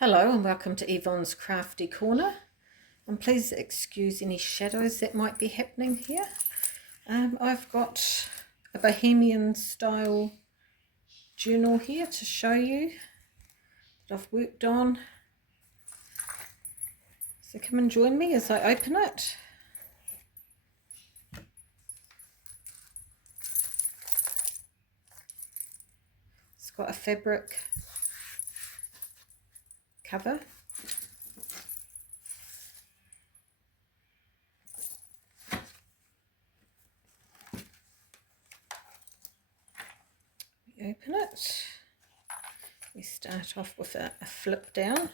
Hello and welcome to Yvonne's Crafty Corner, and please excuse any shadows that might be happening here. I've got a Bohemian style journal here to show you that I've worked on, so come and join me as I open it. It's got a fabric cover. We open it. We start off with a flip down.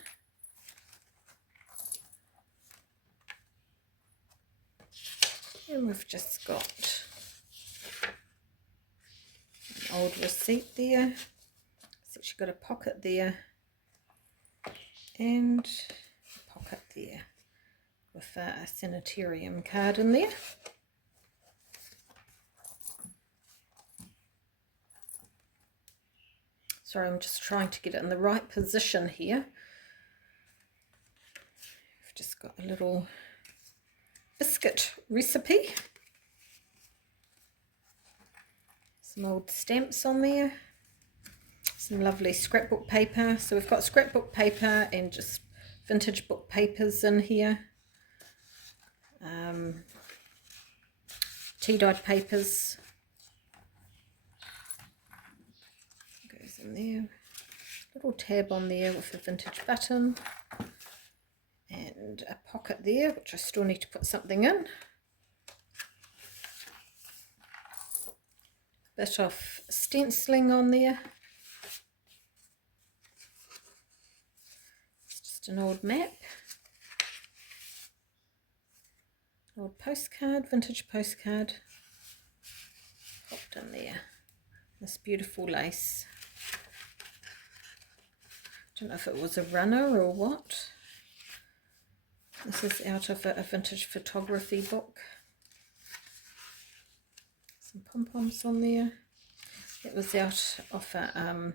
And we've just got an old receipt there. It's actually got a pocket there and a pocket there with a sanitarium card in there. Sorry, I'm just trying to get it in the right position here. I've just got a little biscuit recipe. Some old stamps on there. Some lovely scrapbook paper. So we've got scrapbook paper and just vintage book papers in here. Tea-dyed papers. Goes in there. Little tab on there with a vintage button. And a pocket there, which I still need to put something in. Bit of stenciling on there. It's just an old map. Old postcard, vintage postcard. Popped in there. This beautiful lace. Don't know if it was a runner or what. This is out of a vintage photography book. Some pom-poms on there. It was out of a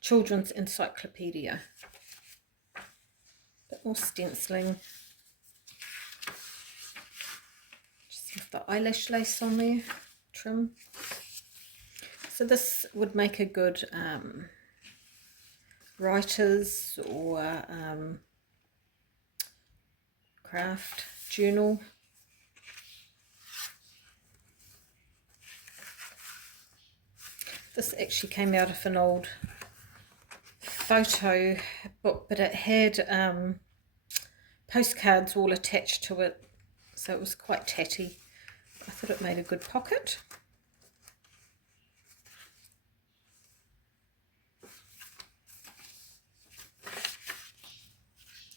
children's encyclopedia. Bit more stenciling. Just with the eyelash lace on there, trim. So this would make a good writer's or craft journal. This actually came out of an old photo book, but it had postcards all attached to it, so it was quite tatty. I thought it made a good pocket.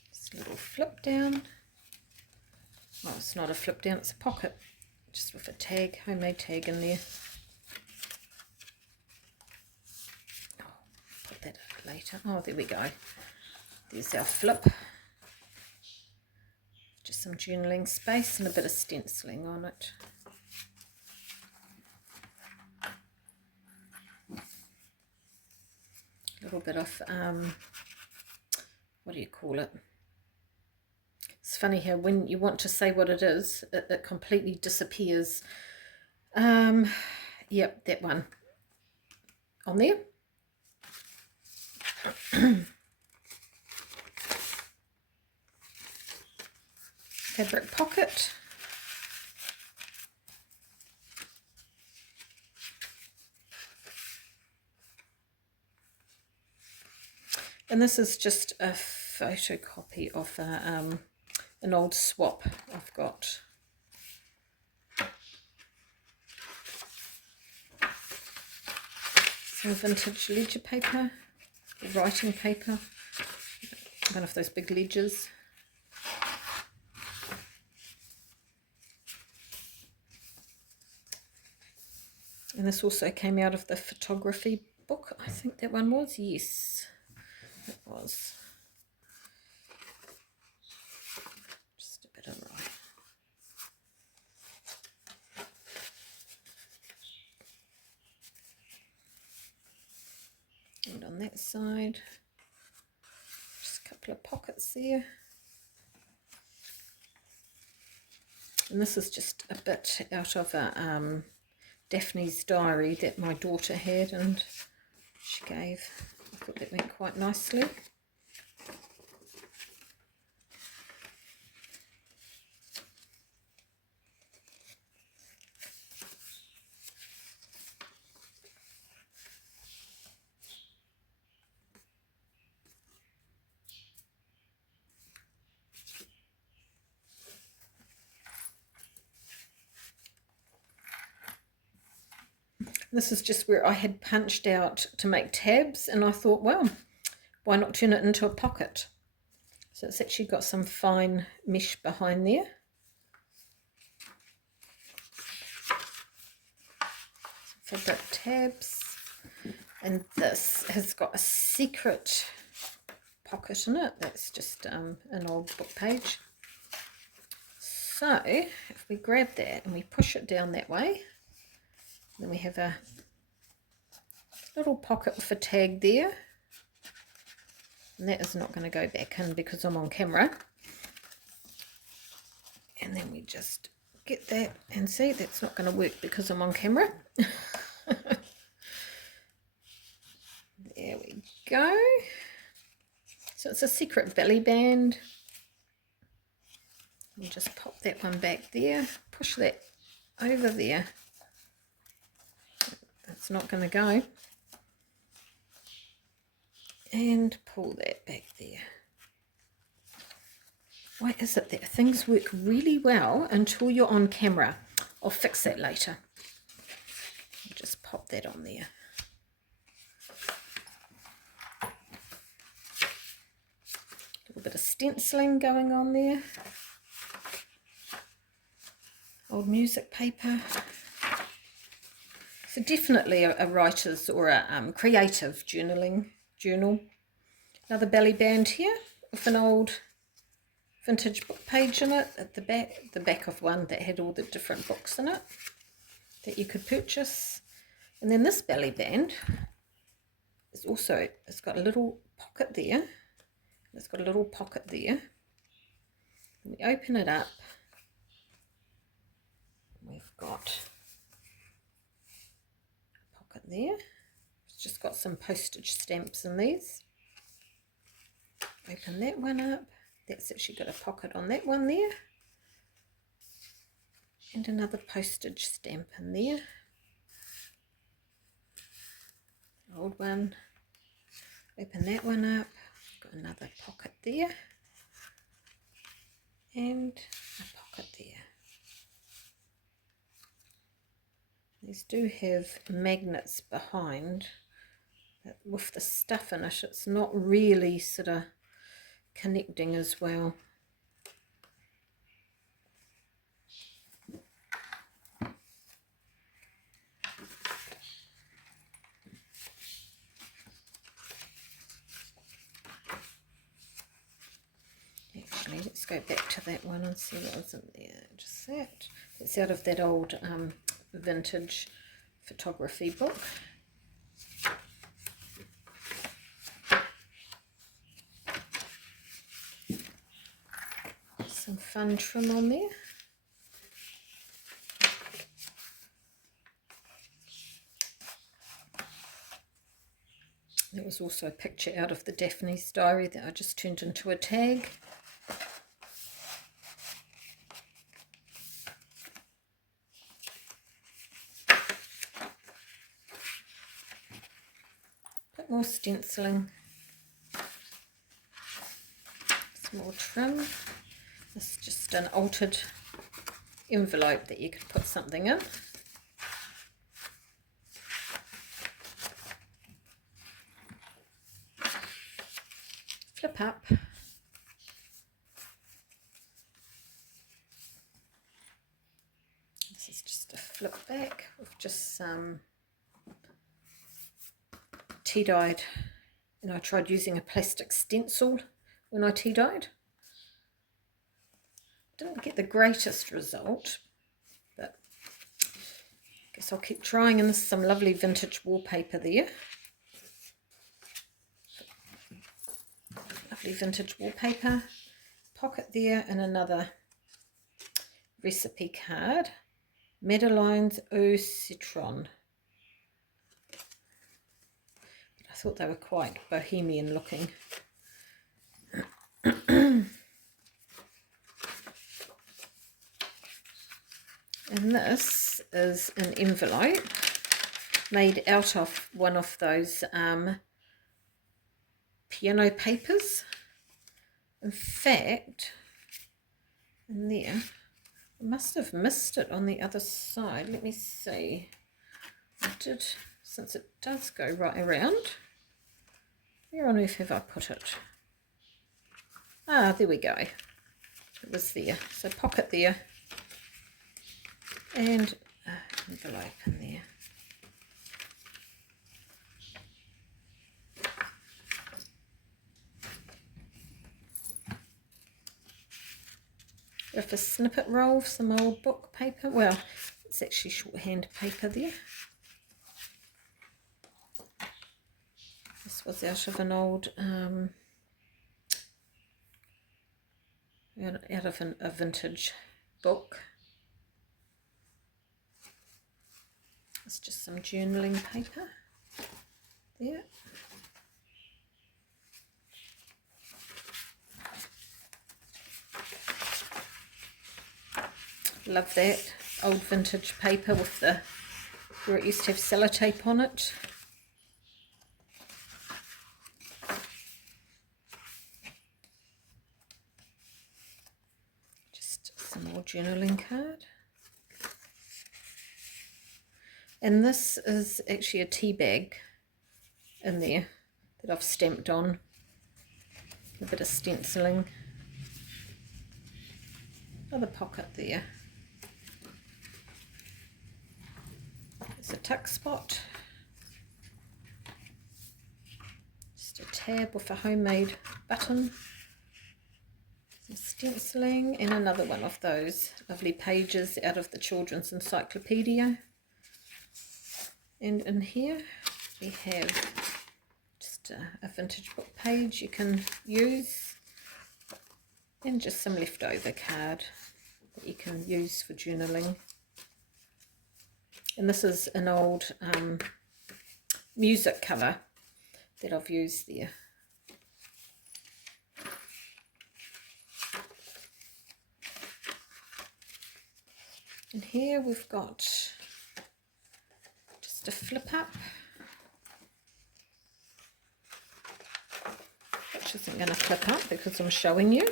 Just a little flip down. Well, it's not a flip down, it's a pocket, just with a tag, homemade tag in there. Oh, put that up later. Oh, there we go. There's our flip. Just some journaling space and a bit of stenciling on it. A little bit of, what do you call it? It's funny how when you want to say what it is, it completely disappears. Yep, that one on there. Fabric pocket. And this is just a photocopy of an old swap I've got. Some vintage ledger paper, writing paper, one of those big ledgers. And this also came out of the photography book. I think that one was, yes, it was. Just a bit of right. And on that side, just couple of pockets there. And this is just a bit out of a Daphne's diary that my daughter had, and she gave. I thought that went quite nicely. This is just where I had punched out to make tabs, and I thought, well, why not turn it into a pocket? So it's actually got some fine mesh behind there. Fabric tabs. And this has got a secret pocket in it. That's just an old book page. So if we grab that and we push it down that way, then we have a little pocket with a tag there. And that is not going to go back in because I'm on camera. And then we just get that, and see, that's not going to work because I'm on camera. There we go. So it's a secret belly band. We'll just pop that one back there, push that over there. That's not going to go. And pull that back there. Why is it that things work really well until you're on camera? I'll fix that later. I'll just pop that on there. A little bit of stenciling going on there. Old music paper. So definitely a writer's or a creative journal. Another belly band here with an old vintage book page in it at the back of one that had all the different books in it that you could purchase. And then this belly band is also, it's got a little pocket there. It's got a little pocket there. And we open it up. We've got a pocket there. It's just got some postage stamps in these. Open that one up. That's actually got a pocket on that one there. And another postage stamp in there. Old one. Open that one up. Got another pocket there. And a pocket there. These do have magnets behind, but with the stuff in it, it's not really sort of connecting as well. Actually, let's go back to that one and see what was in there. Just that. It's out of that old vintage photography book. Some fun trim on there. There was also a picture out of the Daphne's diary that I just turned into a tag. Bit more stenciling. Some more trim. This is just an altered envelope that you could put something in. Flip up. This is just a flip back with just some tea-dyed, and I tried using a plastic stencil when I tea-dyed. Didn't get the greatest result, but I guess I'll keep trying. And this is some lovely vintage wallpaper there. lovely vintage wallpaper, pocket there, and another recipe card. Madeline's Eau Citron. I thought they were quite bohemian looking. And this is an envelope made out of one of those piano papers. In fact, in there, I must have missed it on the other side. Let me see. I did, since it does go right around. Where on earth have I put it? Ah, there we go. It was there. So pocket there. And an envelope in there. With a snippet roll of some old book paper. Well, it's actually shorthand paper there. This was out of an old, out of a vintage book. It's just some journaling paper there. Love that old vintage paper with the, where it used to have sellotape on it. Just some more journaling card. And this is actually a tea bag in there that I've stamped on. A bit of stenciling. Another pocket there. There's a tuck spot. Just a tab with a homemade button. Some stenciling and another one of those lovely pages out of the Children's Encyclopedia. And in here we have just a vintage book page you can use, and just some leftover card that you can use for journaling. And this is an old music cover that I've used there. And here we've got a flip up, which isn't going to flip up because I'm showing you.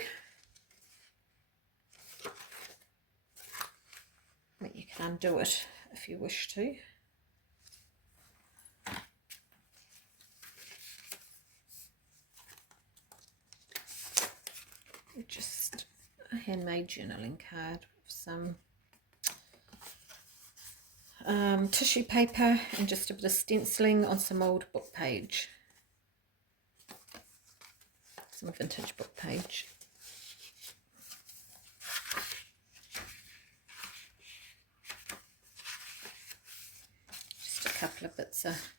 But you can undo it if you wish to. Just a handmade journaling card with some tissue paper and just a bit of stenciling on some old book page, some vintage book page. Just a couple of bits of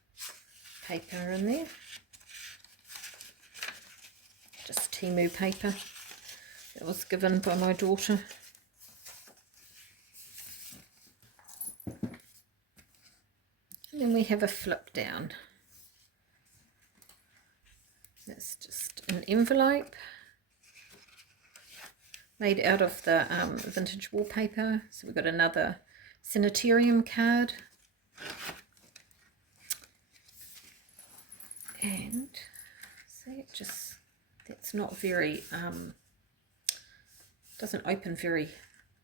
paper in there, just Timu paper that was given by my daughter. And then we have a flip down. That's just an envelope made out of the vintage wallpaper. So we've got another sanitarium card. And see, it just, that's not very, doesn't open very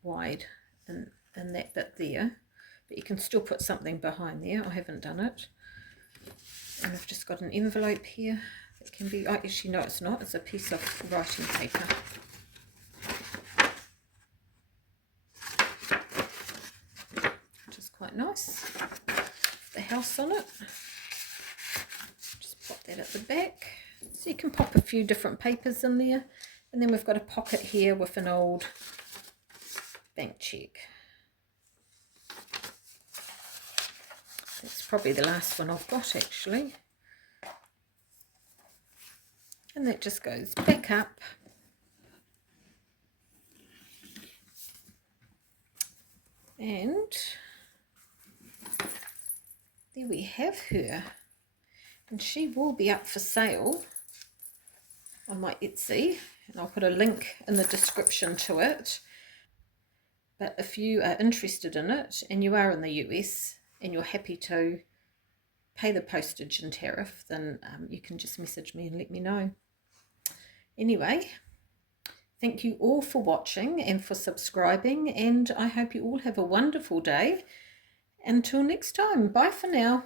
wide in that bit there. But you can still put something behind there. I haven't done it. And I've just got an envelope here that can be, actually no it's not, it's a piece of writing paper. Which is quite nice. The house on it. Just pop that at the back. So you can pop a few different papers in there. And then we've got a pocket here with an old bank cheque. It's probably the last one I've got actually. And that just goes back up. And there we have her. And she will be up for sale on my Etsy. And I'll put a link in the description to it. But if you are interested in it and you are in the US and you're happy to pay the postage and tariff, then you can just message me and let me know. Anyway, thank you all for watching and for subscribing, and I hope you all have a wonderful day. Until next time, bye for now.